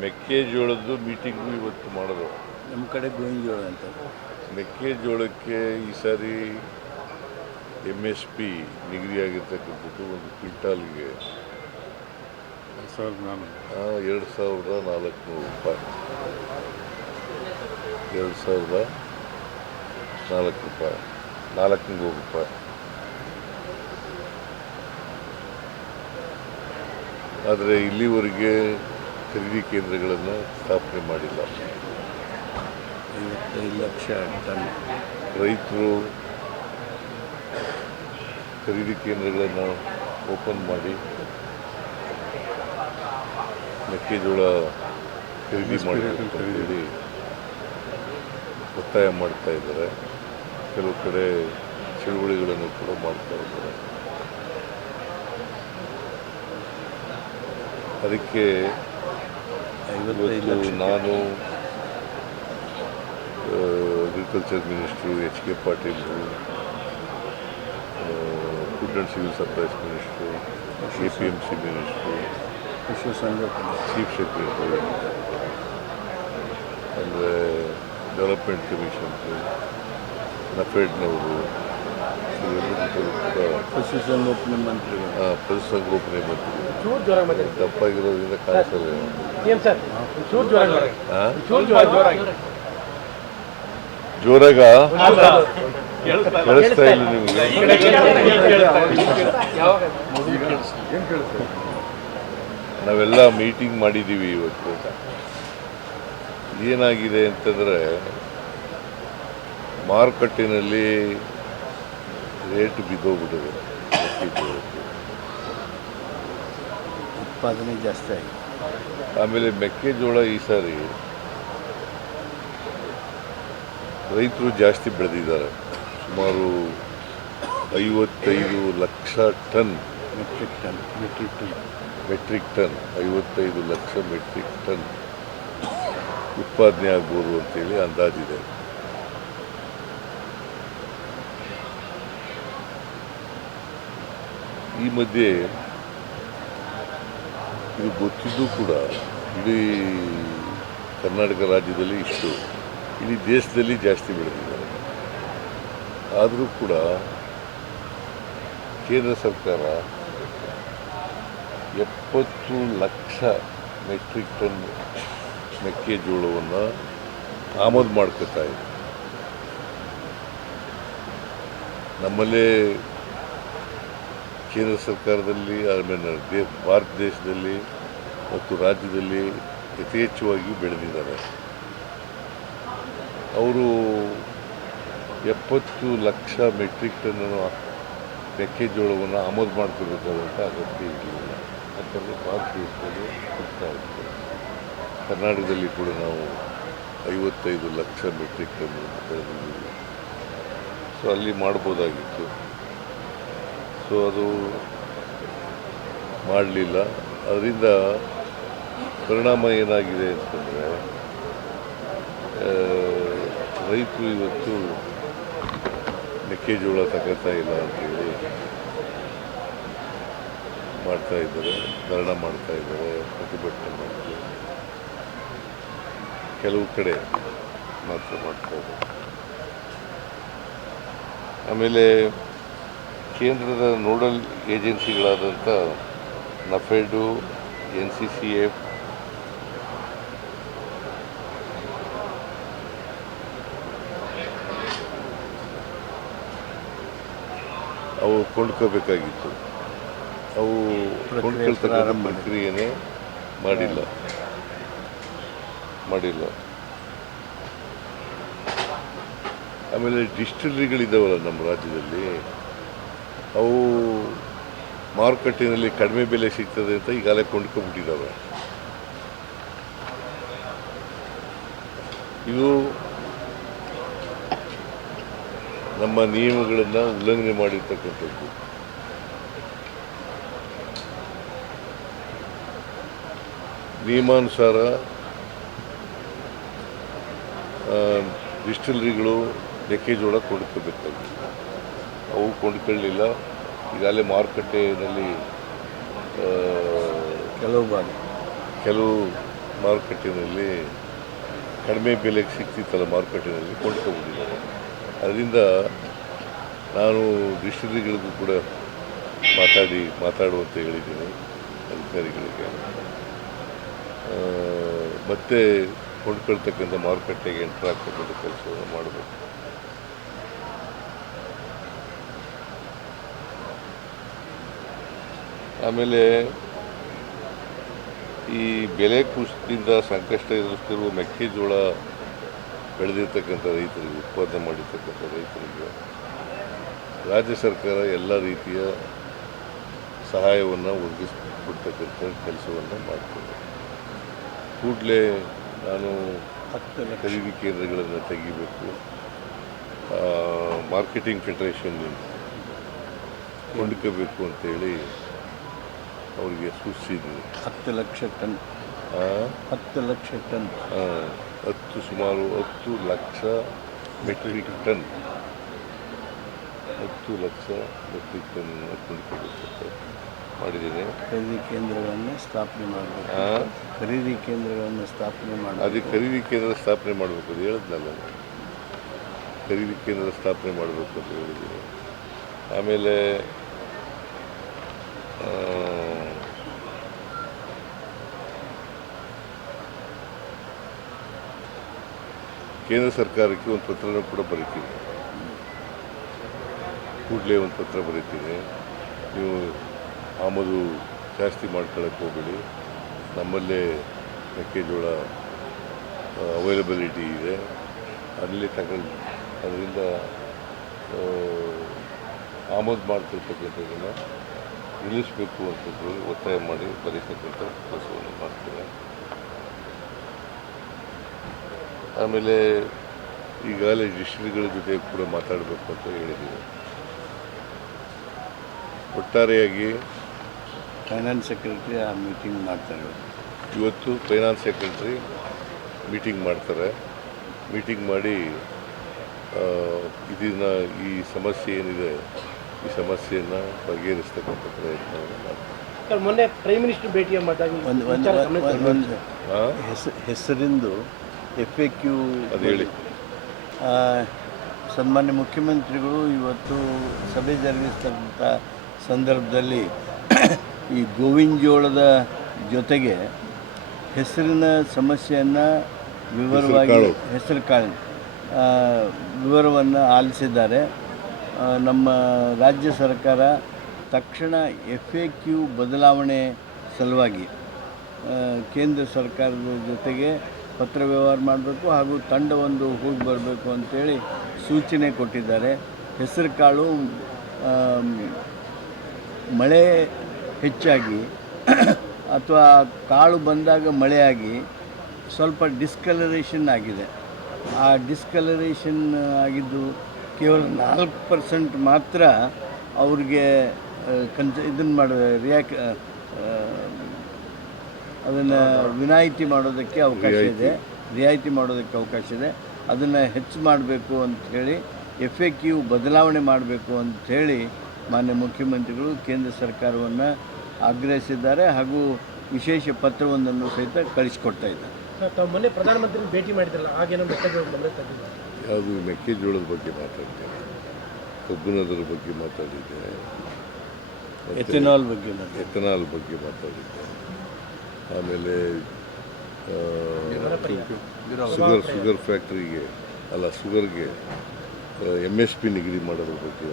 ಮೆಕ್ಕೆಜೋಳದ್ದು meeting ಇವತ್ತು ಮಾಡೋದು. ನಮ್ಮ ಕಡೆ ಗೋವಿಂಜೋಳ ಅಂತ. ಮೆಕ್ಕೆಜೋಳಕ್ಕೆ ಈ ಸಾರಿ ಎಂ ಎಸ್ ಪಿ ನಿಗದಿಯಾಗಿರ್ತಕ್ಕಂಥದ್ದು ಒಂದು ಕ್ವಿಂಟಾಲ್ಗೆ ಎರಡು ಸಾವಿರದ ನಾಲ್ಕುನೂರು ರೂಪಾಯಿ. ಎರಡು ಸಾವಿರದ ನಾಲ್ಕು ರೂಪಾಯಿ. ನಾಲ್ಕುನೂರು ರೂಪಾಯಿ. ಆದರೆ ಇಲ್ಲಿವರೆಗೆ ಖರೀದಿ ಕೇಂದ್ರಗಳನ್ನು ಸ್ಥಾಪನೆ ಮಾಡಿಲ್ಲ. ಐವತ್ತೈದು ಲಕ್ಷ ಟನ್. ರೈತರು ಖರೀದಿ ಕೇಂದ್ರಗಳನ್ನು ಓಪನ್ ಮಾಡಿ ಮೆಕ್ಕೆಜೋಳ ಖರೀದಿ ಮಾಡಿ ಹೇಳಿ ಒತ್ತಾಯ ಮಾಡ್ತಾ ಇದ್ದಾರೆ. ಕೆಲವು ಕಡೆ ಚಳುವಳಿಗಳನ್ನು ಕೂಡ ಮಾಡ್ತಾ ಇದ್ದಾರೆ. ಅದಕ್ಕೆ ಇವತ್ತು ಲಕ್ಷ ನಾನು ಅಗ್ರಿಕಲ್ಚರ್ ಮಿನಿಸ್ಟ್ರು ಎಚ್ ಕೆ ಪಾಟೀಲ್ರು food and civil supplies minister A P M C ಮಿನಿಸ್ಟ್ರು ಪಶು ಸಂಗೋಪನೆ ಚೀಫ್ ಸೆಕ್ರೆಟರಿ ಅಂದರೆ ಡೆವಲಪ್ಮೆಂಟ್ ಕಮಿಷನ್ರು ನಫೆಡ್ನವರು ಇವರೆಲ್ಲರೂ ಕೂಡ ಪಶು ಸಂಗೋಪನೆ ಮಂತ್ರಿಗಳು ಆ, ಪಶುಸಂಗೋಪನೆ ಮಂತ್ರಿಗಳು ದಪ್ಪಾಗಿರೋದ್ರಿಂದ ಕಾಣಿಸಲ್ಲ ಹಾಂ ಜೋರಾಗ ಕೇಳಿಸ್ತಾ ಇಲ್ಲ. ನಿಮಗೆ. ಯಾವಾಗ? ನಾವೆಲ್ಲ ಮೀಟಿಂಗ್ ಮಾಡಿದ್ದೀವಿ ಇವತ್ತು. ಏನಾಗಿದೆ ಅಂತಂದರೆ ಮಾರುಕಟ್ಟೆನಲ್ಲಿ ರೇಟ್ ಬಿದ್ದೋಗ್ಬಿಟ್ಟಿದೆ. ಉತ್ಪಾದನೆ ಜಾಸ್ತಿ ಆಗಿದೆ. ಆಮೇಲೆ ಮೆಕ್ಕೆಜೋಳ ಈ ಸಾರಿ ರೈತರು ಜಾಸ್ತಿ ಬೆಳೆದಿದ್ದಾರೆ. ಸುಮಾರು ಐವತ್ತೈದು lakh ton. Metric ton metric ton metric ton ಐವತ್ತೈದು ಲಕ್ಷ ಮೆಟ್ರಿಕ್ ಟನ್ ಉತ್ಪಾದನೆ ಆಗ್ಬೋದು ಅಂತೇಳಿ ಅಂದಾಜಿದೆ. ಈ ಮಧ್ಯೆ ಇದು ಗೊತ್ತಿದ್ದು ಕೂಡ ಇಡೀ ಕರ್ನಾಟಕ ರಾಜ್ಯದಲ್ಲಿ ಇಷ್ಟು. ಇಡೀ ದೇಶದಲ್ಲಿ ಜಾಸ್ತಿ ಬೆಳೆದಿದ್ದಾರೆ. ಆದರೂ ಕೂಡ ಕೇಂದ್ರ ಸರ್ಕಾರ ಎಪ್ಪತ್ತು ಲಕ್ಷ ಮೆಟ್ರಿಕ್ ಟನ್ ಮೆಕ್ಕೆಜೋಳವನ್ನು ಆಮದು ಮಾಡ್ಕೋತಾ ಇದೆ. ನಮ್ಮಲ್ಲೇ ಕೇಂದ್ರ ಸರ್ಕಾರದಲ್ಲಿ ಆಮೇಲೆ ದೇ, ಭಾರತ ದೇಶದಲ್ಲಿ ಮತ್ತು ರಾಜ್ಯದಲ್ಲಿ ಯಥೇಚ್ಛವಾಗಿ ಬೆಳೆದಿದ್ದಾರೆ. ಅವರು ಎಪ್ಪತ್ತು ಲಕ್ಷ ಮೆಟ್ರಿಕ್ ಟನ್ನನ್ನು ಮೆಕ್ಕೆಜೋಳವನ್ನು ಆಮದು ಮಾಡ್ಕೋಬೇಕಾದಂಥ ಅಗತ್ಯ ಇರಲಿಲ್ಲ. ಯಾಕಂದರೆ ಭಾರತ ದೇಶದಲ್ಲಿ ಕರ್ನಾಟಕದಲ್ಲಿ ಕೂಡ ನಾವು ಐವತ್ತೈದು ಲಕ್ಷ ಮೆಟ್ರಿಕ್ ಟನ್ ಬೆಳೆದಿದ್ದೀವಿ. ಸೊ ಅಲ್ಲಿ ಮಾಡ್ಬೋದಾಗಿತ್ತು. ಸೊ ಅದು ಮಾಡಲಿಲ್ಲ. ಅದರಿಂದ ಪರಿಣಾಮ ಏನಾಗಿದೆ ಅಂತಂದರೆ ರೈತರು ಇವತ್ತು ಮೆಕ್ಕೆಜೋಳ ತಗೋತಾ ಇಲ್ಲ ಅಂತೇಳಿ ಮಾಡ್ತಾ ಇದ್ದಾರೆ, ಧರಣ ಮಾಡ್ತಾ ಇದ್ದಾರೆ, ಪ್ರತಿಭಟನೆ ಮಾಡ್ತಾರೆ ಕೆಲವು ಕಡೆ ಮಾತ್ರ ಮಾಡ್ತಾ ಇದ್ದಾರೆ. ಆಮೇಲೆ ಕೇಂದ್ರದ nodal ಏಜೆನ್ಸಿಗಳಾದಂಥ NAFED N C C F ಅವು ಕೊಂಡ್ಕೋಬೇಕಾಗಿತ್ತು. ಅವು ಕೊಂಡ್ಕೊಳ್ತಕ್ಕಂಥ ಪ್ರಕ್ರಿಯೆನೇ ಮಾಡಿಲ್ಲ. ಮಾಡಿಲ್ಲ. ಆಮೇಲೆ ಡಿಸ್ಟಿಲರಿಗಳಿದ್ದಾವಲ್ಲ ನಮ್ಮ ರಾಜ್ಯದಲ್ಲಿ ಅವು ಮಾರುಕಟ್ಟೆಯಲ್ಲಿ ಕಡಿಮೆ ಬೆಲೆ ಸಿಗ್ತದೆ ಅಂತ ಈಗಾಗಲೇ ಕೊಂಡ್ಕೊಂಡ್ಬಿಟ್ಟಿದ್ದಾವೆ. ಇದು ನಮ್ಮ ನಿಯಮಗಳನ್ನು ಉಲ್ಲಂಘನೆ ಮಾಡಿರ್ತಕ್ಕಂಥದ್ದು. ನಿಯಮಾನುಸಾರ ಡಿಸ್ಟಿಲರಿಗಳು ಮೆಕ್ಕೆಜೋಳ ಕೊಂಡ್ಕೋಬೇಕಾಗಿತ್ತು ಅವು ಕೊಂಡ್ಕೊಳ್ಳಲಿಲ್ಲ ಈಗಾಗಲೇ ಮಾರುಕಟ್ಟೆಯಲ್ಲಿ ಕೆಲವು ಬಾರಿ. ಕೆಲವು ಮಾರುಕಟ್ಟೆಯಲ್ಲಿ ಕಡಿಮೆ ಬೆಲೆಗೆ ಸಿಗ್ತಿತ್ತಲ್ಲ ಮಾರುಕಟ್ಟೆಯಲ್ಲಿ ಕೊಂಡ್ಕೊಬೋದಿಲ್ಲ ಅದರಿಂದ ನಾನು ಡಿಸ್ಟ್ರಿಗಳಿಗೂ ಕೂಡ ಮಾತಾಡಿ ಮಾತಾಡುವಂತ ಹೇಳಿದ್ದೀನಿ ಅಧಿಕಾರಿಗಳಿಗೆ. ಮತ್ತೆ ಕೊಂಡ್ಕೊಳ್ತಕ್ಕಂಥ ಮಾರುಕಟ್ಟೆಗೆ ಎಂಟ್ರ್ ಆಗ್ತಕ್ಕಂಥ ಕೆಲಸವನ್ನು ಮಾಡಬೇಕು. ಆಮೇಲೆ ಈ ಬೆಲೆ ಕುಸಿತದಿಂದ ಸಂಕಷ್ಟ ಎದುರಿಸ್ತಿರುವ ಮೆಕ್ಕೆಜೋಳ ಬೆಳೆದಿರ್ತಕ್ಕಂಥ ರೈತರಿಗೆ ಉತ್ಪಾದನೆ ಮಾಡಿರ್ತಕ್ಕಂಥ ರೈತರಿಗೆ ರಾಜ್ಯ ಸರ್ಕಾರ ಎಲ್ಲ ರೀತಿಯ ಸಹಾಯವನ್ನು ಒದಗಿಸ್ಕೊಡ್ತಕ್ಕಂಥ ಕೆಲಸವನ್ನು ಮಾಡ್ತದೆ. ಕೂಡಲೇ ನಾನು ಖರೀದಿ ಕೇಂದ್ರಗಳನ್ನು ತೆಗಿಬೇಕು. ಮಾರ್ಕೆಟಿಂಗ್ ಫೆಡರೇಷನ್ ಕೊಂಡ್ಕೋಬೇಕು ಅಂತೇಳಿ ಅವರಿಗೆ ಸೂಚಿಸಿದ್ರು ಹತ್ತು ಲಕ್ಷ ಟನ್. ಹತ್ತು ಲಕ್ಷ ಟನ್. ಹತ್ತು ಸುಮಾರು ಹತ್ತು ಲಕ್ಷ ಮೆಟ್ರಿಕ್ ಟನ್ ಹತ್ತು ಲಕ್ಷ ಮೆಟ್ರಿಕ್ ಟನ್ ಮಾಡಿದ್ದೇನೆ ಮಾಡಿದ್ದೀನಿ. ಖರೀದಿ ಕೇಂದ್ರಗಳನ್ನು ಸ್ಥಾಪನೆ ಮಾಡಬೇಕು. ಖರೀದಿ ಕೇಂದ್ರಗಳನ್ನು ಸ್ಥಾಪನೆ ಅದೇ ಅದು ಖರೀದಿ ಕೇಂದ್ರ ಸ್ಥಾಪನೆ ಮಾಡಬೇಕು ಅದು ಹೇಳಿದ್ನಲ್ಲ ಖರೀದಿ ಕೇಂದ್ರ ಸ್ಥಾಪನೆ ಮಾಡಬೇಕು ಅಂತ ಹೇಳಿದ್ದೀನಿ. ಆಮೇಲೆ ಕೇಂದ್ರ ಸರ್ಕಾರಕ್ಕೆ ಒಂದು ಪತ್ರನ ಕೂಡ ಬರೀತೀನಿ. ಕೂಡಲೇ ಒಂದು ಪತ್ರ ಬರೀತೀನಿ. ನೀವು ಆಮದು ಜಾಸ್ತಿ ಮಾಡ್ಕೊಳ್ಳೋಕೆ ಹೋಗಬೇಡಿ. ನಮ್ಮಲ್ಲೇ ಮೆಕ್ಕೆಜೋಳ ಅವೈಲಬಿಲಿಟಿ ಇದೆ. ಅಲ್ಲಿ ತಗೊಂಡು, ಅದರಿಂದ ಆಮದು ಮಾಡ್ತಿರ್ತಕ್ಕಂಥದ್ದನ್ನು ನಿಲ್ಲಿಸಬೇಕು ಅಂತಂದು ಒತ್ತಾಯ ಮಾಡಿ ಬರೀತಕ್ಕಂಥ ಕೆಲಸವನ್ನು ಮಾಡ್ತೇನೆ ಆಮೇಲೆ ಈಗಾಗಲೇ ಡಿಸ್ಟ್ರಿಕ್ಟ್ಗಳ ಜೊತೆ ಕೂಡ ಮಾತಾಡಬೇಕು ಅಂತ ಹೇಳಿದ್ದೀನಿ ಒಟ್ಟಾರೆಯಾಗಿ ಫೈನಾನ್ಸ್ ಸೆಕ್ರೆಟರಿ ಆ ಮೀಟಿಂಗ್ ಮಾಡ್ತಾರೆ. ಇವತ್ತು. ಇವತ್ತು ಫೈನಾನ್ಸ್ ಸೆಕ್ರೆಟ್ರಿ ಮೀಟಿಂಗ್ ಮಾಡ್ತಾರೆ. ಮೀಟಿಂಗ್ ಮಾಡಿ ಇದನ್ನು ಈ ಸಮಸ್ಯೆ ಏನಿದೆ ಈ ಸಮಸ್ಯೆಯನ್ನು ಬಗೆಹರಿಸ್ತಕ್ಕಂಥ ಪ್ರಯತ್ನವನ್ನು ಸರ್ ಮೊನ್ನೆ ಪ್ರೈಮ್ ಮಿನಿಸ್ಟರ್ ಭೇಟಿಯ ಮಾಡಿದಾಗ ಈ ಒಂದು ಒಂದು ವಿಚಾರ ಗಮನಕ್ಕೆ ಒಂದು- ಒಂದು ಆ? ಹೆಸ- ಹೆಸರಿಂದು ಎಫ್ ಎ ಕ್ಯೂ ಅದು ಹೇಳಿ ಸನ್ಮಾನ್ಯ ಮುಖ್ಯಮಂತ್ರಿಗಳು ಇವತ್ತು ಸಭೆ ಜರುಗಿಸ್ತಕ್ಕಂಥ ಸಂದರ್ಭದಲ್ಲಿ ಈ ಗೋವಿನ ಜೋಳದ ಜೊತೆಗೆ ಹೆಸರಿನ ಸಮಸ್ಯೆಯನ್ನು ವಿವರವಾಗಿ. ಹೆಸರು ಕಾಳು ವಿವರವನ್ನು ಆಲಿಸಿದ್ದಾರೆ ನಮ್ಮ ರಾಜ್ಯ ಸರ್ಕಾರ ತಕ್ಷಣ ಎಫ್ ಎ ಕ್ಯೂ ಬದಲಾವಣೆ ಸಲುವಾಗಿ ಕೇಂದ್ರ ಸರ್ಕಾರದ ಜೊತೆಗೆ ಪತ್ರ ವ್ಯವಹಾರ ಮಾಡಬೇಕು ಹಾಗೂ ತಂಡವೊಂದು ಹೋಗಿ ಬರಬೇಕು ಅಂತೇಳಿ ಸೂಚನೆ ಕೊಟ್ಟಿದ್ದಾರೆ. ಹೆಸರು ಕಾಳು ಮಳೆ ಹೆಚ್ಚಾಗಿ ಅಥವಾ ಕಾಳು ಬಂದಾಗ ಮಳೆಯಾಗಿ ಸ್ವಲ್ಪ ಡಿಸ್ಕಲರೇಷನ್ ಆಗಿದೆ. ಆ ಡಿಸ್ಕಲರೇಷನ್ ಆಗಿದ್ದು ಕೇವಲ ನಾಲ್ಕು ಪರ್ಸೆಂಟ್ ಮಾತ್ರ ಅವ್ರಿಗೆ ಕನ್ಸ ಇದನ್ನು ಮಾಡ ರಿಯಾಕ್ ಅದನ್ನು ವಿನಾಯಿತಿ ಮಾಡೋದಕ್ಕೆ ಅವಕಾಶ ಇದೆ. ರಿಯಾಯಿತಿ ಮಾಡೋದಕ್ಕೆ ಅವಕಾಶ ಇದೆ. ಅದನ್ನು ಹೆಚ್ಚು ಮಾಡಬೇಕು ಅಂಥೇಳಿ ಎಫ್ ಎ ಕ್ಯೂ ಬದಲಾವಣೆ ಮಾಡಬೇಕು ಅಂಥೇಳಿ ಮಾನ್ಯ ಮುಖ್ಯಮಂತ್ರಿಗಳು ಕೇಂದ್ರ ಸರ್ಕಾರವನ್ನು ಆಗ್ರಹಿಸಿದ್ದಾರೆ ಹಾಗೂ ವಿಶೇಷ ಪತ್ರವೊಂದನ್ನು ಸಹಿತ ಕಳಿಸಿಕೊಡ್ತಾ ಇದ್ದಾರೆ. ತಾವು ಮೊನ್ನೆ ಪ್ರಧಾನಮಂತ್ರಿ ಭೇಟಿ ಮಾಡಿದ್ರಲ್ಲ ಹಾಗೇನೋ ಮೆಸೇಜ್ ಗಮನ ಯಾವುದು ಮೆಕ್ಕೆಜೋಳದ ಬಗ್ಗೆ ಮಾತಾಡ್ತೇನೆ. ಕಬ್ಬಿನದರ ಬಗ್ಗೆ ಮಾತಾಡಿದ್ದೆ ಎಥೆನಾಲ್ ಬಗ್ಗೆ ಎಥೆನಾಲ್ ಎಥನಾಲ್ ಬಗ್ಗೆ ಮಾತಾಡಿದ್ದೆ ಆಮೇಲೆ ಆ, ಶುಗರ್ ಶುಗರ್ ಫ್ಯಾಕ್ಟ್ರಿಗೆ ಅಲ್ಲ ಶುಗರ್ಗೆ ಎಂ ಎಸ್ ಪಿ ನಿಗದಿ ಮಾಡೋದ್ರ ಬಗ್ಗೆ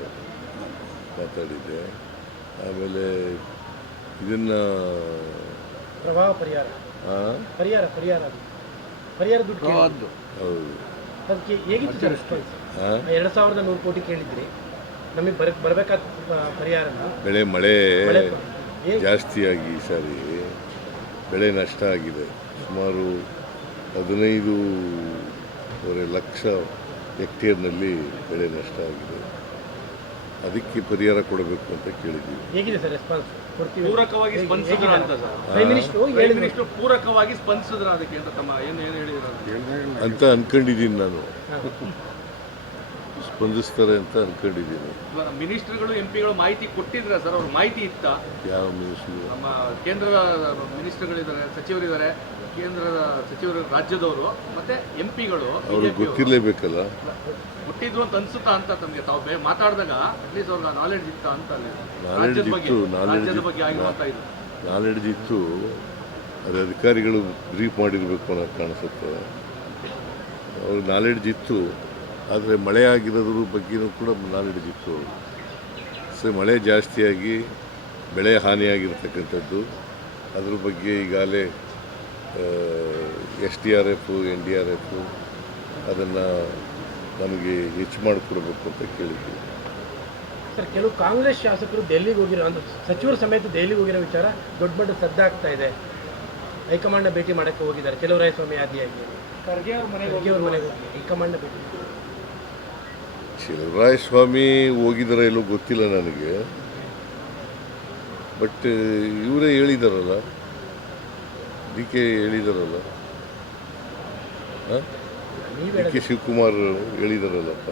ಮಾತಾಡಿದ್ದೆ. ಆಮೇಲೆ ಇದನ್ನು ಪ್ರವಾಹ ಪರಿಹಾರ. ಪರಿಹಾರ ಪರಿಹಾರ ಪರಿಹಾರ ದುಡ್ಡು. ಹೌದು. ಅದಕ್ಕೆ ಹೇಗಿತ್ತು? ಎರಡು ಸಾವಿರದ ನೂರು ಕೋಟಿ ಕೇಳಿದ್ರಿ. ನಮಗೆ ಬರ ಬರಬೇಕಾದ ಪರಿಹಾರನ ಬೆಳೆ ಮಳೆ ಜಾಸ್ತಿಯಾಗಿ ಈ ಸಾರಿ ಬೆಳೆ ನಷ್ಟ ಆಗಿದೆ. ಸುಮಾರು ಹದಿನೈದು ಅವರ ಲಕ್ಷ ಹೆಕ್ಟೇರ್ನಲ್ಲಿ ಬೆಳೆ ನಷ್ಟ ಆಗಿದೆ. ಅದಕ್ಕೆ ಪರಿಹಾರ ಕೊಡಬೇಕು ಅಂತ ಕೇಳಿದ್ದೀವಿ. ಹೇಗಿದೆ ಸರ್ ರೆಸ್ಪಾನ್ಸ್ ಪೂರಕವಾಗಿ ಸ್ಪಂದಿಸಿದ್ರ ಅಂತ ಸರ್. ಪ್ರೈಮ್ ಮಿನಿಸ್ಟರ್ ಪ್ರೈಮ್ ಹೇಳಿದ್ರು. ಮಿನಿಸ್ಟರ್ ಪೂರಕವಾಗಿ ಸ್ಪಂದಿಸಿದ್ರ ಅದಕ್ಕೆ ಅಂತ ತಮ್ಮ ಏನು ಏನು ಹೇಳಿದ್ರು ಅಂತ? ಅನ್ಕೊಂಡಿದ್ದೀನಿ ನಾನು. ಸ್ಪಂದಿಸ್ತಾರೆ ಅಂತ ಅನ್ಕೊಂಡಿದ್ದೀನಿ. ಮಿನಿಸ್ಟರ್ಗಳು ಎಂ ಪಿಗಳು ಮಾಹಿತಿ ಕೊಟ್ಟಿದ್ರ ಸರ್ ಅವ್ರ ಮಾಹಿತಿ ಇತ್ತ? ಯಾವ ಮಿನಿಸ್ಟರ್ ನಮ್ಮ ಕೇಂದ್ರದ ಮಿನಿಸ್ಟರ್ಗಳಿದ್ದಾರೆ ಸಚಿವರಿದ್ದಾರೆ. ಕೇಂದ್ರದ ಸಚಿವರು ರಾಜ್ಯದವರು ಮತ್ತೆ ಎಂ ಪಿಗಳು ಅವ್ರಿಗೆ ಗೊತ್ತಿರಲೇಬೇಕಲ್ಲ? ಹುಟ್ಟಿದ್ರು ಅಂತ ಅನ್ಸುತ್ತಾ ಅಂತ ತಮಗೆ ತಾವು ಬೇ- ಮಾತಾಡಿದಾಗ ಅಟ್ಲೀಸ್ಟ್ ಅವ್ರಿಗೆ ನಾಲೆಡ್ಜ್ ಇತ್ತ ಅಂತ ಅಲ್ಲಿ ರಾಜ್ಯದ ಬಗ್ಗೆ ಇತ್ತು, ರಾಜ್ಯದ ಬಗ್ಗೆ ಆಗಿರುವಂತ ಇದು. ನಾಲೆಡ್ಜ್ ಇತ್ತು ಅದು ಅಧಿಕಾರಿಗಳು ಬ್ರೀಫ್ ಮಾಡಿರಬೇಕು ಅನ್ನೋದು ಕಾಣಿಸುತ್ತೆ ಅವ್ರಿಗೆ ನಾಲೆಡ್ಜ್ ಇತ್ತು ಆದರೆ ಮಳೆ ಆಗಿರೋದ್ರ ಬಗ್ಗೆನೂ ಕೂಡ ನಾಲೆಡ್ಜ್ ಇತ್ತು. ಸೊ ಮಳೆ ಜಾಸ್ತಿಯಾಗಿ ಬೆಳೆ ಹಾನಿಯಾಗಿರ್ತಕ್ಕಂಥದ್ದು. ಅದ್ರ ಬಗ್ಗೆ ಈಗಾಗಲೇ S D R F N D R F ಅದನ್ನು ನಮಗೆ ಹೆಚ್ಚು ಮಾಡಿಕೊಡ್ಬೇಕು ಅಂತ ಕೇಳಿದ್ವಿ. ಸರ್ ಕೆಲವು ಕಾಂಗ್ರೆಸ್ ಶಾಸಕರು ದೆಹಲಿಗೆ ಹೋಗಿರೋ ಅಂದರೆ ಸಚಿವರು ಸಮೇತ ದೆಹಲಿಗೆ ಹೋಗಿರೋ ವಿಚಾರ ದೊಡ್ಡ ಮಟ್ಟ ಸದ್ದಾಗ್ತಾ ಇದೆ. ಹೈಕಮಾಂಡ್ ಭೇಟಿ ಮಾಡೋಕ್ಕೆ ಹೋಗಿದ್ದಾರೆ. ಕೆಲವು ಸ್ವಾಮಿ ಆದಿಯಾಗಿ. ಖರ್ಗೆ ಅವ್ರ ಮನೆಗೆ ಹೋಗಿ ಅವ್ರ ಮನೆಗೆ ಹೋಗಿ ಹೈಕಮಾಂಡ್ನ ಭೇಟಿ ಶಿವರಾಯ ಸ್ವಾಮಿ ಹೋಗಿದಾರ ಎಲ್ಲೋ ಗೊತ್ತಿಲ್ಲ ನನಗೆ. ಬಟ್ ಇವರೇ ಹೇಳಿದಾರಲ್ಲ ಡಿ ಕೆ ಹೇಳಿದಾರಲ್ಲ? ಡಿ ಕೆ ಶಿವಕುಮಾರ್ ಹೇಳಿದಾರಲ್ಲಪ್ಪ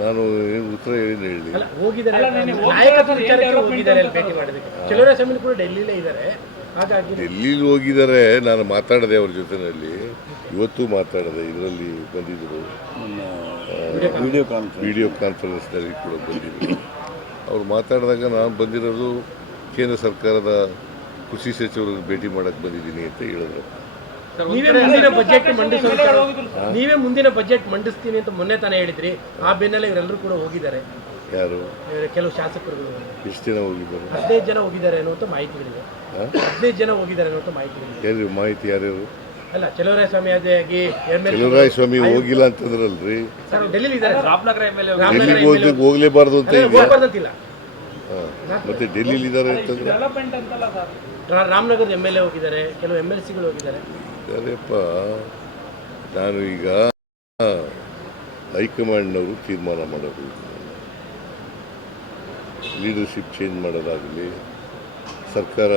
ನಾನು ಏನು ಉತ್ತರ ಏನು ಹೇಳಿ. ಡೆಲ್ಲಿಲೇ ಇದ್ದಾರೆ. ಹಾಗಾಗಿ ಡೆಲ್ಲಿಲಿ ಹೋಗಿದ್ದಾರೆ ನಾನು ಮಾತಾಡಿದೆ ಅವ್ರ ಜೊತೆನಲ್ಲಿ. ಇವತ್ತು ಮಾತಾಡಿದೆ ಇದರಲ್ಲಿ ಬಂದಿದ್ದರು ವಿಡಿಯೋ ಕಾನ್ಫರೆನ್ಸ್ ವಿಡಿಯೋ ಕಾನ್ಫರೆನ್ಸ್ನಲ್ಲಿ ಕೂಡ ಬಂದಿದ್ದರು ಅವ್ರು ಮಾತಾಡಿದಾಗ ನಾನು ಬಂದಿರೋದು ಕೇಂದ್ರ ಸರ್ಕಾರದ ಕೃಷಿ ಸಚಿವರನ್ನು ಭೇಟಿ ಮಾಡಕ್ ಬಂದಿದ್ದೀನಿ ಅಂತ ಹೇಳಿದ್ರು. ಸರ್, ನೀವೇ ಮುಂದಿನ ಬಜೆಟ್ ಮಂಡಿಸೋ ನೀವೇ ಮುಂದಿನ ಬಜೆಟ್ ಮಂಡಿಸ್ತೀನಿ ಅಂತ ಮೊನ್ನೆ ತಾನೇ ಹೇಳಿದ್ರಿ. ಆ ಬೆನ್ನಲ್ಲೇ ಇವರೆಲ್ಲರೂ ಕೂಡ ಹೋಗಿದ್ದಾರೆ. ಯಾರು? ಇವ್ರ ಕೆಲವು ಶಾಸಕರು ಎಷ್ಟು ಜನ ಹೋಗಿದ್ದಾರೆ? ಹದಿನೈದು ಜನ ಹೋಗಿದ್ದಾರೆ ಅನ್ನುವಂಥ ಮಾಹಿತಿ ಹಾಂ? ಹದಿನೈದು ಜನ ಹೋಗಿದ್ದಾರೆ ಅನ್ನುವಂಥ ಮಾಹಿತಿಗಳಿದೆ ಯಾರು? ಮಾಹಿತಿ ಯಾರ್ಯಾರು? ಅಲ್ಲ ಚಲುವರಾಯ ಸ್ವಾಮಿ ಆಗಿ ಎಲ್ ಸ್ವಾಮಿ ಹೋಗಿಲ್ಲ ಅಂತಂದ್ರಲ್ರಿ. ಸರ್ ಡೆಲ್ಲಿಲಿ ಇದ್ದಾರೆ. ರಾಮನಗರ ಎಂ ಎಲ್ ಹೋಗ್ಲೇಬಾರ್ದು ಅಂತ ಮತ್ತೆ ಡೆಲ್ಲಿಲಿ ಇದ್ದಾರೆ ಅಂತಂದ್ರೆ ರಾಮನಗರದ ಎಂ ಎಲ್ ಎ ಹೋಗಿದ್ದಾರೆ ಕೆಲವು ಎಂ ಎಲ್ ಸಿಗಳು ಹೋಗಿದ್ದಾರೆ. ಅದೇಪ್ಪ ನಾನು ಈಗ ಹೈಕಮಾಂಡ್ನವರು ತೀರ್ಮಾನ ಮಾಡೋದು. ಲೀಡರ್ಶಿಪ್ ಚೇಂಜ್ ಮಾಡೋದಾಗಲಿ ಸರ್ಕಾರ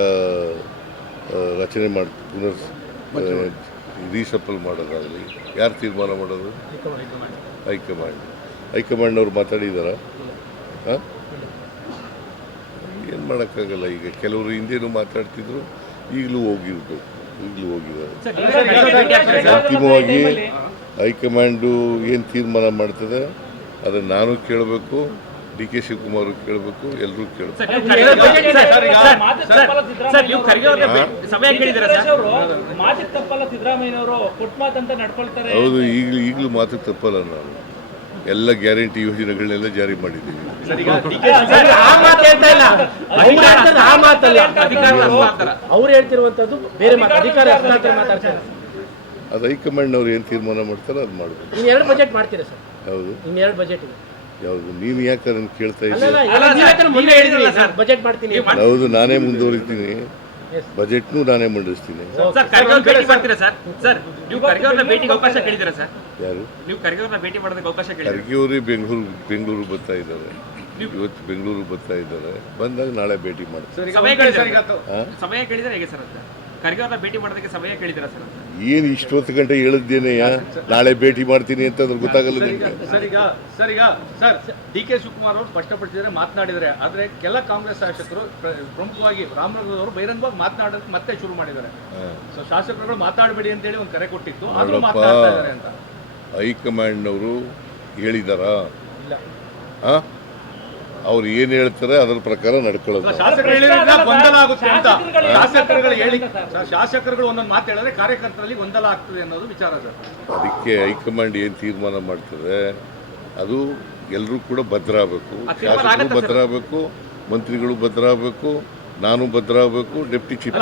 ರಚನೆ ಮಾಡಿ ಪುನರ್ ರೀಸಫಲ್ ಮಾಡೋದಾಗಲಿ ಯಾರು ತೀರ್ಮಾನ ಮಾಡೋದು? ಹೈಕಮಾಂಡ್ ಹೈಕಮಾಂಡ್ನವ್ರು ಮಾತಾಡಿದಾರಾ? ಹಾಂ ಏನು ಮಾಡೋಕ್ಕಾಗಲ್ಲ? ಈಗ ಕೆಲವರು ಹಿಂದೇನು ಮಾತಾಡ್ತಿದ್ರು ಈಗಲೂ ಹೋಗಿರ್ಬೇಕು ಈಗಲೂ ಹೋಗಿದ್ದಾರೆ ಅಂತಿಮವಾಗಿ ಹೈಕಮಾಂಡು ಏನು ತೀರ್ಮಾನ ಮಾಡ್ತದೆ ಅದನ್ನು ನಾನು ಕೇಳಬೇಕು ಡಿ ಕೆ ಶಿವಕುಮಾರ್ ಕೇಳಬೇಕು ಎಲ್ಲರೂ ಕೇಳಬೇಕು. ಹೌದು ಈಗಲೂ ಈಗಲೂ ಮಾತು ತಪ್ಪಲ್ಲ ನಾನು. ಎಲ್ಲ ಗ್ಯಾರಂಟಿ ಯೋಜನೆಗಳನ್ನೆಲ್ಲ ಜಾರಿ ಮಾಡಿದ್ದೀವಿ. ಸರ್ ಈಗ ಡಿ ಕೆ ಆ ಮಾತು ಹೇಳ್ತಾ ಇಲ್ಲ. ಅವ್ರು ಹೇಳ್ತಾರೆ ಆ ಮಾತಲ್ಲ. ಅಧಿಕಾರ ಹಸ್ತಾಂತರ. ಅವ್ರು ಹೇಳ್ತಿರುವಂತದ್ದು ಬೇರೆ ಮಾತು. ಅಧಿಕಾರ ಹಸ್ತಾಂತರ ಮಾತಾಡ್ತಾರೆ. ಅದು ಹೈಕಮಾಂಡ್ನವ್ರು ಏನು ತೀರ್ಮಾನ ಮಾಡ್ತಾರೋ ಅದು ಮಾಡಬೇಕು. ನೀವು ಎರಡು ಬಜೆಟ್ ಮಾಡ್ತೀರಾ ಸರ್? ಹೌದು. ಇನ್ನು ಎರಡು ಬಜೆಟ್ ಇದೆ. ಯಾವುದು? ನೀನು ಯಾಕೆ ಅದನ್ನು ಕೇಳ್ತಾ ಇದ್ದೀನಿ ಇದ್ದೀಯ? ಅಲ್ಲ ಎಲ್ಲ ನೀವೇ ತಾನೇ ಮೊನ್ನೆ ಹೇಳಿದ್ರಿ ಸರ್. ಬಜೆಟ್ ಮಾಡ್ತೀನಿ ಹೌದು ನಾನೇ ಮುಂದುವರಿತೀನಿ. ಬಜೆಟ್ನು ನಾನೇ ಮಂಡಿಸ್ತೀನಿ. ಸರ್ ಖರ್ಗೆ ಅವ್ರನ್ನ ಭೇಟಿ ಮಾಡ್ತೀರಾ ಸರ್ ಸರ್ ನೀವು ಖರ್ಗೆ ಅವ್ರನ್ನ ಭೇಟಿಗೆ ಅವಕಾಶ ಕೇಳಿದ್ದೀರಾ ಸರ್ ಯಾರು? ನೀವು ಖರ್ಗೆ ಅವ್ರನ್ನ ಭೇಟಿ ಮಾಡೋದಕ್ಕೆ ಅವಕಾಶ ಕೇಳಿದ್ದೀರಾ? ಖರ್ಗೆಯವರೇ ಬೆಂಗಳೂರು ಬೆಂಗಳೂರು ಬರ್ತಾ ಇದ್ದಾರೆ. ಇವತ್ತು ಬೆಂಗಳೂರು ಬರ್ತಾ ಇದ್ದಾರೆ. ಬಂದಾಗ ನಾಳೆ ಭೇಟಿ ಮಾಡ್ತಾರೆ ಸಮಯ ಕೇಳಿದ್ರೆ ಹೇಗೆ ಸರ್ ಅಂತ ಖರ್ಗೆ ಅವ್ರನ್ನ ಭೇಟಿ ಮಾಡೋದಕ್ಕೆ ಸಮಯ ಕೇಳಿದ್ದೀರಾ ಸರ್ ಅಂತ ಏನು ಇಷ್ಟೊತ್ತು ಗಂಟೆ ಹೇಳಿದ್ದೇನೆ ನಾಳೆ ಭೇಟಿ ಮಾಡ್ತೀನಿ ಅಂತ ಅದ್ರ ಗೊತ್ತಾಗಲ್ಲ ನಿಮಗೆ. ಸರಿಗ ಈಗ ಸರ್ ಡಿ ಕೆ ಶಿವಕುಮಾರ್ ಅವರು ಸ್ಪಷ್ಟಪಡಿಸಿದರೆ ಮಾತನಾಡಿದ್ದಾರೆ. ಆದ್ರೆ ಕೆಲ ಕಾಂಗ್ರೆಸ್ ಶಾಸಕರು ಪ್ರ- ಪ್ರಮುಖವಾಗಿ ರಾಮನಗರದವರು ಬಹಿರಂಗವಾಗಿ ಮಾತನಾಡೋದಕ್ಕೆ ಮತ್ತೆ ಶುರು ಮಾಡಿದ್ದಾರೆ. ಸೊ ಶಾಸಕರುಗಳು ಮಾತಾಡಬೇಡಿ ಅಂತ ಹೇಳಿ ಒಂದು ಕರೆ ಕೊಟ್ಟಿತ್ತು. ಹೈಕಮಾಂಡ್ ಅವರು ಮಾತನಾಡ್ತಾ ಇದ್ದಾರೆ ಅಂತ. ಹೈಕಮಾಂಡ್ನವರು ಹೇಳಿದಾರಾ? ಹಾಂ ಅವ್ರು ಏನು ಹೇಳ್ತಾರೆ ಅದ್ರ ಪ್ರಕಾರ ನಡ್ಕೊಳ್ಳೋದು. ಶಾಸಕರು ಹೇಳಿದ್ರಿಂದ ಗೊಂದಲ ಆಗುತ್ತೆ ಅಂತ. ಶಾಸಕರುಗಳು ಹೇಳಿ ಶಾಸಕರುಗಳು ಒಂದೊಂದು ಮಾತು ಹೇಳಿದ್ರೆ ಕಾರ್ಯಕರ್ತರಲ್ಲಿ ಗೊಂದಲ ಆಗ್ತದೆ ಅನ್ನೋದು ವಿಚಾರ ಸರ್. ಅದಕ್ಕೆ ಹೈಕಮಾಂಡ್ ಏನು ತೀರ್ಮಾನ ಮಾಡ್ತದೆ? ಅದು ಎಲ್ಲರೂ ಕೂಡ ಭದ್ರ ಆಗಬೇಕು. ಶಾಸಕರು ಭದ್ರ ಆಗಬೇಕು ಮಂತ್ರಿಗಳು ಭದ್ರ ಆಗಬೇಕು ನಾನು ಭದ್ರಾಗಬೇಕು ಡೆಪ್ಟಿ ಚೀಫ್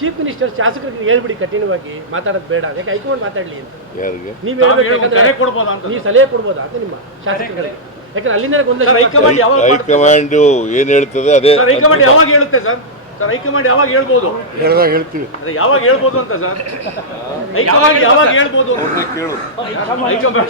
ಚೀಫ್ ಮಿನಿಸ್ಟರ್ ಶಾಸಕರಿಗೆ ಹೇಳ್ಬಿಡಿ ಕಠಿಣವಾಗಿ. ಮಾತಾಡೋದು ಬೇಡ. ಯಾಕೆ ಹೈಕಮಾಂಡ್ ಮಾತಾಡ್ಲಿ ಅಂತ. ಯಾರಿಗೆ? ನೀವು ಯಾಕಂದ್ರೆ ಕೊಡ್ಬೋದಾ ಅಂತ. ನೀವು ಸಲಹೆ ಕೊಡ್ಬೋದಾ ಅಂತ ನಿಮ್ಮ ಶಾಸಕರಿಗೆ? ಯಾಕಂದ್ರೆ ಅಲ್ಲಿಂದ ಒಂದು ಹೈಕಮಾಂಡ್ ಯಾವಾಗ ಮಾಡ್ತಾರೆ? ಹೈಕಮಾಂಡ್ ಏನು ಹೇಳ್ತದೆ ಅದೇ ಸರ್ ಹೈಕಮಾಂಡ್ ಯಾವಾಗ ಹೇಳುತ್ತೆ ಸರ್? ಸರ್ ಹೈಕಮಾಂಡ್ ಯಾವಾಗ ಹೇಳ್ಬೋದು? ಹೇಳ್ದಾಗ ಹೇಳ್ತೀವಿ. ಅದೇ ಯಾವಾಗ ಹೇಳ್ಬೋದು ಅಂತ ಸರ್? ಹೈಕಮಾಂಡ್ ಯಾವಾಗ ಹೇಳ್ಬೋದು ಅಂತ. ಕೇಳು. ಹೈಕಮಾಂಡ್